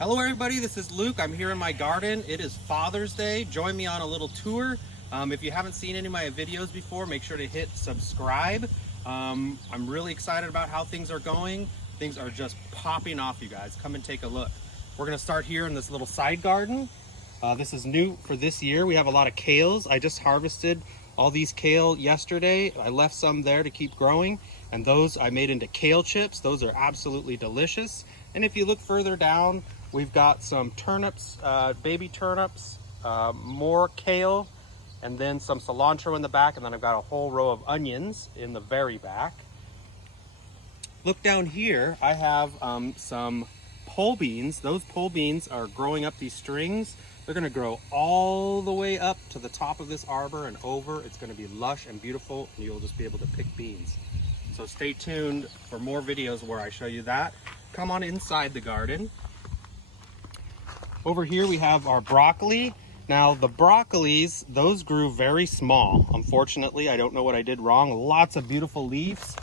Hello everybody, this is Luke. I'm here in my garden. It is Father's Day. Join me on a little tour. If you haven't seen any of my videos before, make sure to hit subscribe. I'm really excited about how things are going. Things are just popping off, you guys. Come and take a look. We're gonna start here in this little side garden. This is new for this year. We have a lot of kales. I just harvested all these kale yesterday. I left some there to keep growing, and those I made into kale chips. Those are absolutely delicious. And if you look further down, we've got some turnips, baby turnips, more kale, and then some cilantro in the back, and then I've got a whole row of onions in the very back. Look down here, I have some pole beans. Those pole beans are growing up these strings. They're gonna grow all the way up to the top of this arbor and over. It's gonna be lush and beautiful, and you'll just be able to pick beans. So stay tuned for more videos where I show you that. Come on inside the garden. Over here we have our broccoli. Now the broccolis, those grew very small. Unfortunately, I don't know what I did wrong. Lots of beautiful leaves,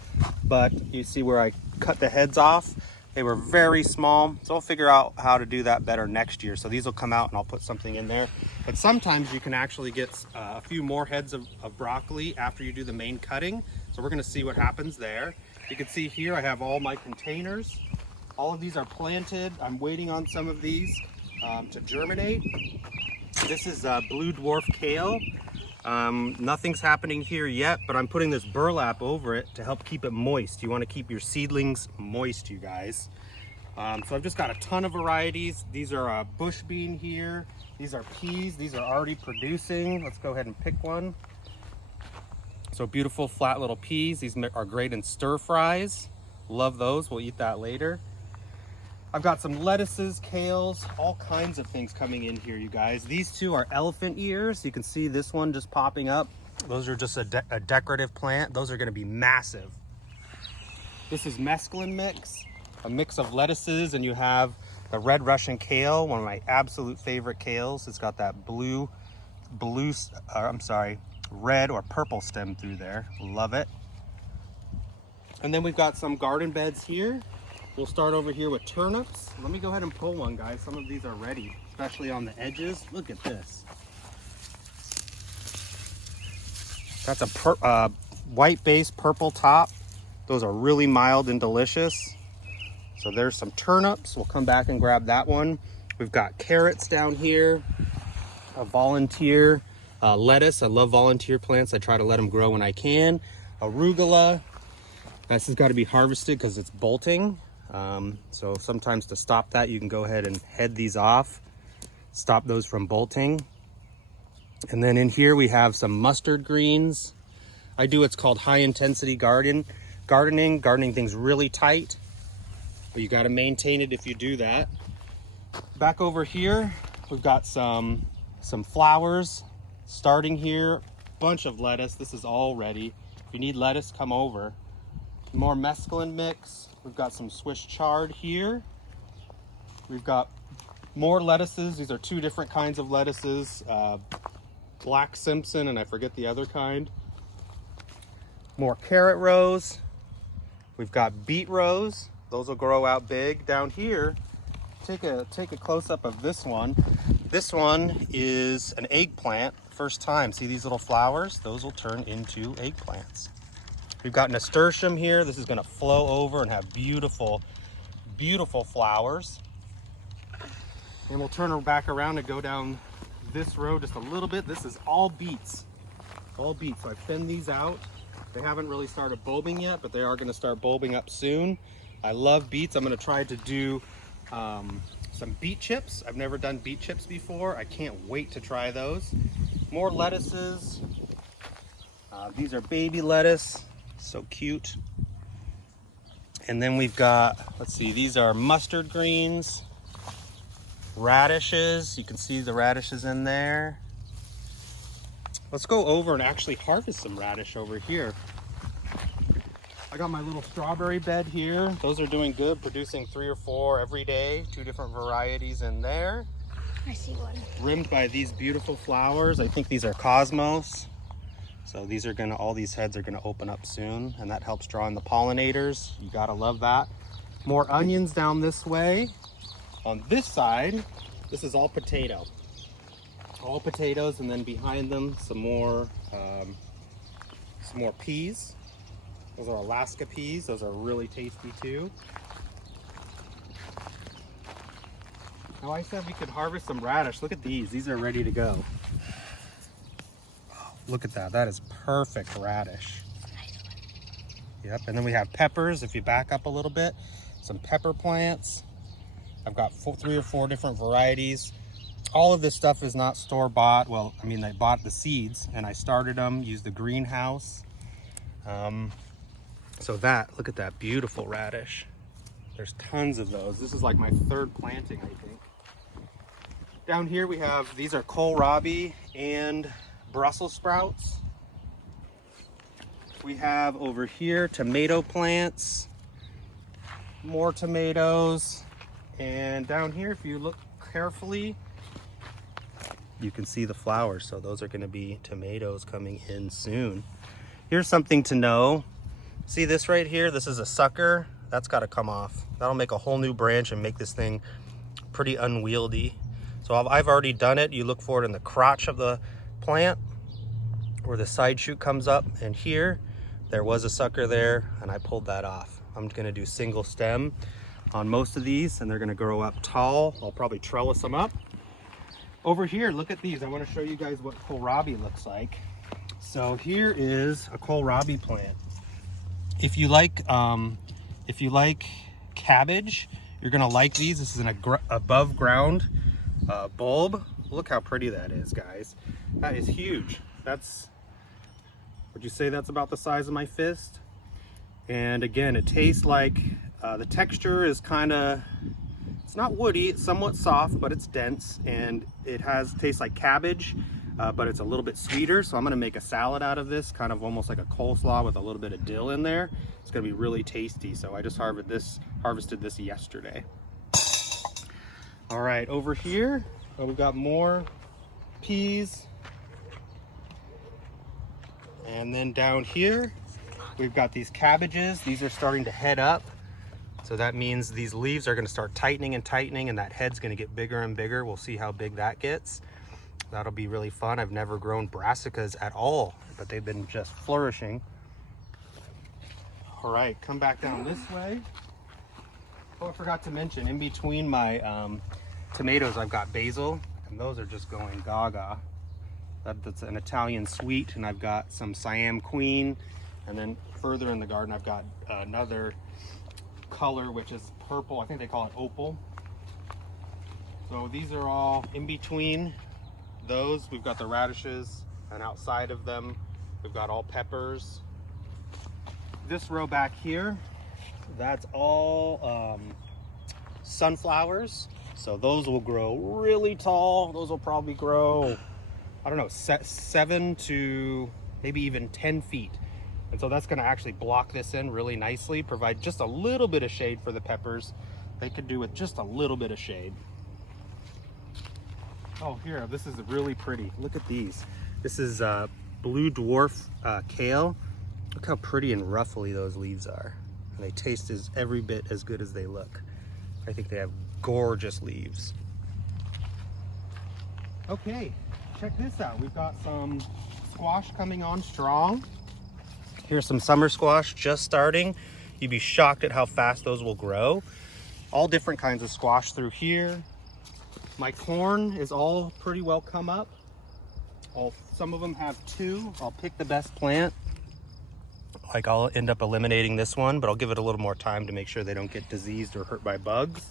but you see where I cut the heads off? They were very small, so I'll figure out how to do that better next year. So these will come out and I'll put something in there. But sometimes you can actually get a few more heads of broccoli after you do the main cutting. So we're gonna see what happens there. You can see here I have all my containers. All of these are planted. I'm waiting on some of these to germinate. This is blue dwarf kale. Nothing's happening here yet, but I'm putting this burlap over it to help keep it moist. You want to keep your seedlings moist, you guys. So I've just got a ton of varieties. These are bush bean here. These are peas. These are already producing. Let's go ahead and pick one. So beautiful flat little peas. These are great in stir fries. Love those. We'll eat that later. I've got some lettuces, kales, all kinds of things coming in here, you guys. These two are elephant ears. You can see this one just popping up. Those are just a decorative plant. Those are gonna be massive. This is mesclun mix, a mix of lettuces, and you have the red Russian kale, one of my absolute favorite kales. It's got that red or purple stem through there. Love it. And then we've got some garden beds here. We'll start over here with turnips. Let me go ahead and pull one, guys. Some of these are ready, especially on the edges. Look at this. That's a white base, purple top. Those are really mild and delicious. So there's some turnips. We'll come back and grab that one. We've got carrots down here, a volunteer lettuce. I love volunteer plants. I try to let them grow when I can. Arugula. This has got to be harvested because it's bolting. So sometimes to stop that, you can go ahead and head these off, stop those from bolting. And then in here we have some mustard greens. I do what's called high intensity gardening things really tight, but you got to maintain it if you do that. Back over here, we've got some flowers starting here, bunch of lettuce. This is all ready. If you need lettuce, come over. More mesclun mix. We've got some Swiss chard here. We've got more lettuces. These are two different kinds of lettuces. Black Simpson, and I forget the other kind. More carrot rows. We've got beet rows. Those will grow out big. Down here, take a close-up of this one. This one is an eggplant. First time. See these little flowers? Those will turn into eggplants. We've got nasturtium here. This is gonna flow over and have beautiful, beautiful flowers. And we'll turn her back around and go down this row just a little bit. This is all beets, all beets. So I thinned these out. They haven't really started bulbing yet, but they are gonna start bulbing up soon. I love beets. I'm gonna try to do some beet chips. I've never done beet chips before. I can't wait to try those. More lettuces. These are baby lettuce. So cute. And then we've got, let's see, these are mustard greens, radishes. You can see the radishes in there. Let's go over and actually harvest some radish over here. I got my little strawberry bed here. Those are doing good, producing 3 or 4 every day. 2 different varieties in there. I see one. Rimmed by these beautiful flowers. I think these are cosmos. So these are gonna, all these heads are gonna open up soon, and that helps draw in the pollinators. You gotta love that. More onions down this way. On this side, this is all potato. All potatoes, and then behind them some more peas. Those are Alaska peas. Those are really tasty too. Now I said we could harvest some radish. Look at these. These are ready to go. Oh, look at that. That is perfect radish. Yep, and then we have peppers. If you back up a little bit, some pepper plants. I've got 3 or 4 different varieties. All of this stuff is not store-bought. Well, I mean, I bought the seeds and I started them, used the greenhouse. So look at that beautiful radish. There's tons of those. This is like my 3rd planting, I think. Down here we have, these are kohlrabi and Brussels sprouts. We have over here tomato plants, more tomatoes. And down here, if you look carefully, you can see the flowers. So those are going to be tomatoes coming in soon. Here's something to know. See this right here? This is a sucker. That's got to come off. That'll make a whole new branch and make this thing pretty unwieldy. So I've already done it. You look for it in the crotch of the plant where the side shoot comes up. And here, there was a sucker there and I pulled that off. I'm going to do single stem on most of these and they're going to grow up tall. I'll probably trellis them up. Over here, look at these. I want to show you guys what kohlrabi looks like. So here is a kohlrabi plant. If you like cabbage, you're gonna like these. This is an above ground bulb. Look how pretty that is, guys. That is huge. Would you say that's about the size of my fist? And again, it tastes like, the texture is it's not woody, it's somewhat soft, but it's dense, and it tastes like cabbage, but it's a little bit sweeter. So I'm gonna make a salad out of this, kind of almost like a coleslaw with a little bit of dill in there. It's gonna be really tasty. So I just harvested this yesterday. All right, over here, we've got more peas. And then down here, we've got these cabbages. These are starting to head up. So that means these leaves are going to start tightening and tightening, and that head's going to get bigger and bigger. We'll see how big that gets. That'll be really fun. I've never grown brassicas at all, but they've been just flourishing. All right, come back down this way. Oh, I forgot to mention, in between my tomatoes, I've got basil, and those are just going gaga. That's an Italian sweet, and I've got some Siam Queen, and then further in the garden, I've got another color, which is purple. I think they call it opal. So these are all in between those. We've got the radishes, and outside of them, we've got all peppers. This row back here, that's all sunflowers. So those will grow really tall. Those will probably grow, I don't know, 7 to maybe even 10 feet. And so that's going to actually block this in really nicely, provide just a little bit of shade for the peppers. They could do with just a little bit of shade. Oh, here, this is really pretty. Look at these. This is blue dwarf kale. Look how pretty and ruffly those leaves are. And they taste every bit as good as they look. I think they have gorgeous leaves. Okay, check this out. We've got some squash coming on strong. Here's some summer squash just starting. You'd be shocked at how fast those will grow. All different kinds of squash through here. My corn is all pretty well come up. Some of them have 2. I'll pick the best plant. Like I'll end up eliminating this one, but I'll give it a little more time to make sure they don't get diseased or hurt by bugs.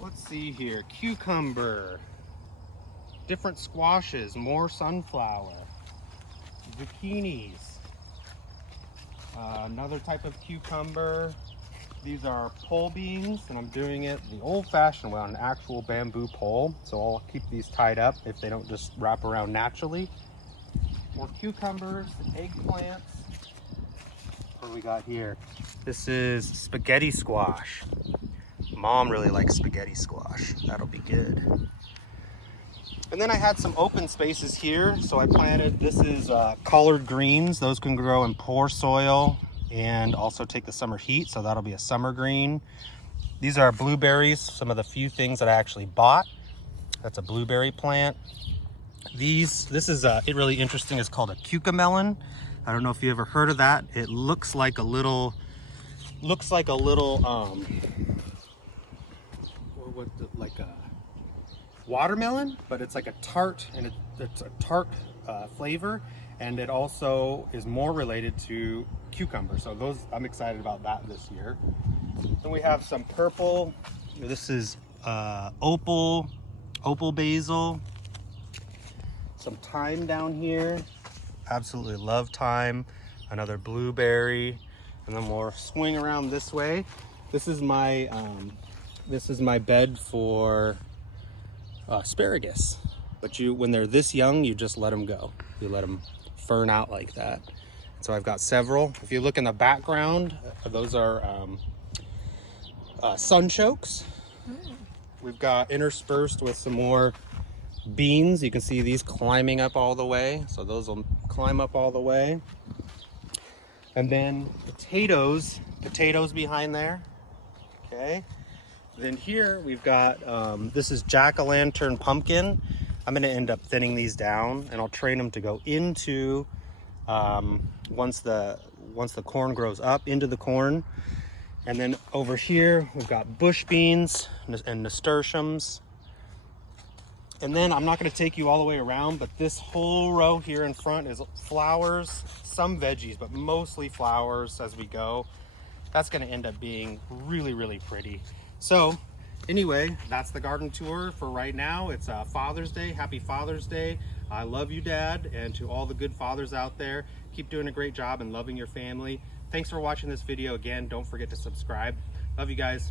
Let's see here, cucumber, different squashes, more sunflower, zucchinis, another type of cucumber. These are pole beans, and I'm doing it the old-fashioned way on an actual bamboo pole. So I'll keep these tied up if they don't just wrap around naturally. More cucumbers, eggplants. What do we got here? This is spaghetti squash. Mom really likes spaghetti squash. That'll be good. And then I had some open spaces here, so I planted, this is collard greens. Those can grow in poor soil and also take the summer heat, so that'll be a summer green. These are blueberries, some of the few things that I actually bought. That's a blueberry plant. This is really interesting. It's called a cucamelon. I don't know if you ever heard of that. It looks like a little like a watermelon, but it's like a tart, and it's a tart flavor, and it also is more related to cucumber. So those, I'm excited about that this year. Then we have some purple. This is opal basil. Some thyme down here. Absolutely love thyme. Another blueberry, and then we'll swing around this way. This is my bed for asparagus. But when they're this young, you just let them go. You let them fern out like that. So I've got several. If you look in the background, those are sunchokes. We've got interspersed with some more beans. You can see these climbing up all the way. So those will climb up all the way. And then potatoes behind there. Okay. Then here we've got, this is jack-o'-lantern pumpkin. I'm gonna end up thinning these down, and I'll train them to go into, once the corn grows up, into the corn. And then over here, we've got bush beans and nasturtiums. And then I'm not gonna take you all the way around, but this whole row here in front is flowers, some veggies, but mostly flowers as we go. That's gonna end up being really, really pretty. So anyway, that's the garden tour for right now. It's Father's Day. Happy Father's Day. I love you, Dad, and to all the good fathers out there, keep doing a great job and loving your family. Thanks for watching this video. Again, don't forget to subscribe. Love you guys.